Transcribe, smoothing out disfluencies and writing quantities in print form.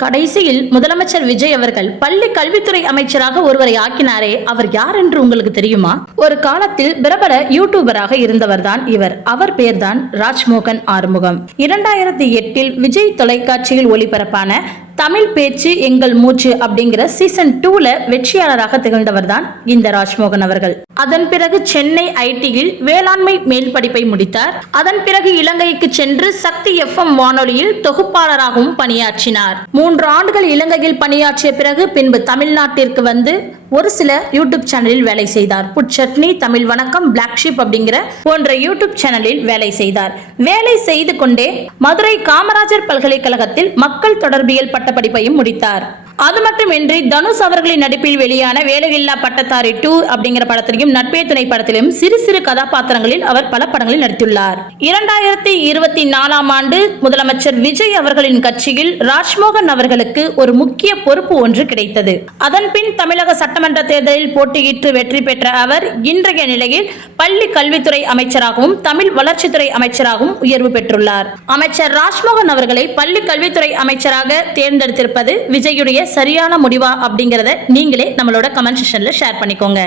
கடைசியில் முதலமைச்சர் விஜய் அவர்கள் பள்ளி கல்வித்துறை அமைச்சராக ஒருவரை ஆக்கினாரே, அவர் யார் என்று உங்களுக்கு தெரியுமா? ஒரு காலத்தில் பிரபல யூடியூபராக இருந்தவர்தான் இவர். அவர் பேர்தான் ராஜ்மோகன் ஆறுமுகம். 2008 விஜய் தொலைக்காட்சியில் ஒளிபரப்பான தமிழ் பேச்சு எங்கள் மூச்சு அப்படிங்கிற சீசன் 2ல வெற்றியாளராக திகழ்ந்தவர் தான் இந்த ராஜ்மோகன் அவர்கள். அதன் பிறகு சென்னை ஐடியில் வேளாண்மை மேல் படிப்பை முடித்தார். அதன் பிறகு இலங்கைக்கு சென்று சக்தி FM வானொலியில் தொகுப்பாளராகவும் பணியாற்றினார். 3 ஆண்டுகள் இலங்கையில் பணியாற்றிய பிறகு பின்பு தமிழ்நாட்டிற்கு வந்து ஒரு சில யூடியூப் சேனலில் வேலை செய்தார். புட் சட்னி, தமிழ் வணக்கம், பிளாக் ஷீப் அப்படிங்கிற போன்ற யூடியூப் சேனலில் வேலை செய்தார். வேலை செய்து கொண்டே மதுரை காமராஜர் பல்கலைக்கழகத்தில் மக்கள் தொடர்பியல் பட்டப்படிப்பையும் முடித்தார். அது மட்டுமின்றி தனுஷ் அவர்களின் நடிப்பில் வெளியான வேலையில்லா பட்டதாரி 2 அப்படிங்கிற படத்திலும் நட்பே துணை படத்திலும் சிறு சிறு கதாபாத்திரங்களில் அவர் பல படங்களில் நடித்துள்ளார். 2024 ஆண்டு முதலமைச்சர் விஜய் அவர்களின் கட்சியில் ராஜ்மோகன் அவர்களுக்கு ஒரு முக்கிய பொறுப்பு ஒன்று கிடைத்தது. அதன் பின் தமிழக சட்டமன்ற தேர்தலில் போட்டியிட்டு வெற்றி பெற்ற அவர் இன்றைய நிலையில் பள்ளி கல்வித்துறை அமைச்சராகவும் தமிழ் வளர்ச்சித்துறை அமைச்சராகவும் உயர்வு பெற்றுள்ளார். அமைச்சர் ராஜ்மோகன் அவர்களை பள்ளி கல்வித்துறை அமைச்சராக தேர்ந்தெடுத்திருப்பது விஜயுடைய சரியான முடிவா அப்படிங்கறத நீங்களே நம்மளோட கமெண்ட் செக்ஷன்ல ஷேர் பண்ணிக்கோங்க.